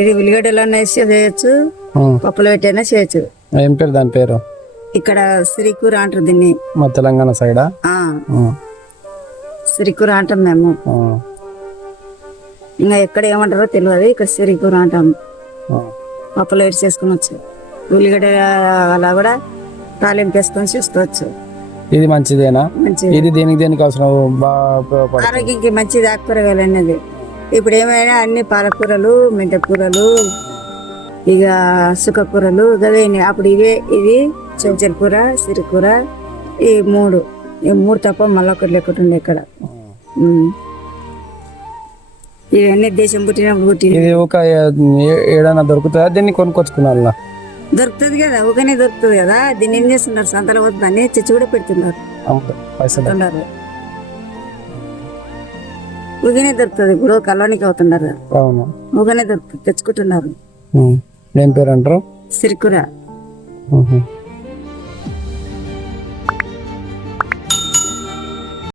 ఇది ఉల్లిగడ్డలన్నా వేసి చేయొచ్చు, పప్పులు పెట్టైనా చేయొచ్చు. ఏం పేరు దాని పేరు? ఇక్కడ సిరికూర అంటారు దీన్ని. మా తెలంగాణ సైడా? సిరికూర అంటాం మేము. ఇంకా ఎక్కడ ఏమంటారో తెలియదు, ఇక్కడ సిరికూర అంటాం. పప్పులు వేడి చేసుకుని వచ్చు, ఉల్లిగడ్డ అలా కూడా తాలింపు వేసుకొని చేసుకోవచ్చు. ఇది మంచిదేనా? ఇది దేనికి అవసరం? ఆరోగ్యానికి మంచిది ఆకుకూరగాయలు అనేది. ఇప్పుడు ఏమైనా అన్ని పాలకూరలు, మెంతకూరలు, ఇక సుక్కకూరలు గవే. అప్పుడు ఇది చెంచల కూర, సిరికూర, ఈ మూడు తప్ప మళ్ళీ ఒకటి లేకుంటుండే ఇక్కడ. ఇవన్నీ దేశం పుట్టినప్పుడు ఇది ఒక ఏడైనా దొరుకుతుందా? దీన్ని కొనుక్కొచ్చుకున్నా దొరుకుతుంది కదా, ఊకనే దొరుకుతుంది కదా. దీన్ని ఏం చేస్తున్నారు, సంతలో పోతుందని తెచ్చి కూడా పెడుతున్నారు. ఊగనే దొరుకుతుంది, ఇప్పుడు కల్వానికి అవుతున్నారు, ఊగనే దొరుకుతుంది, తెచ్చుకుంటున్నారు. ఏం పేరు అంటారు? సిరికూర.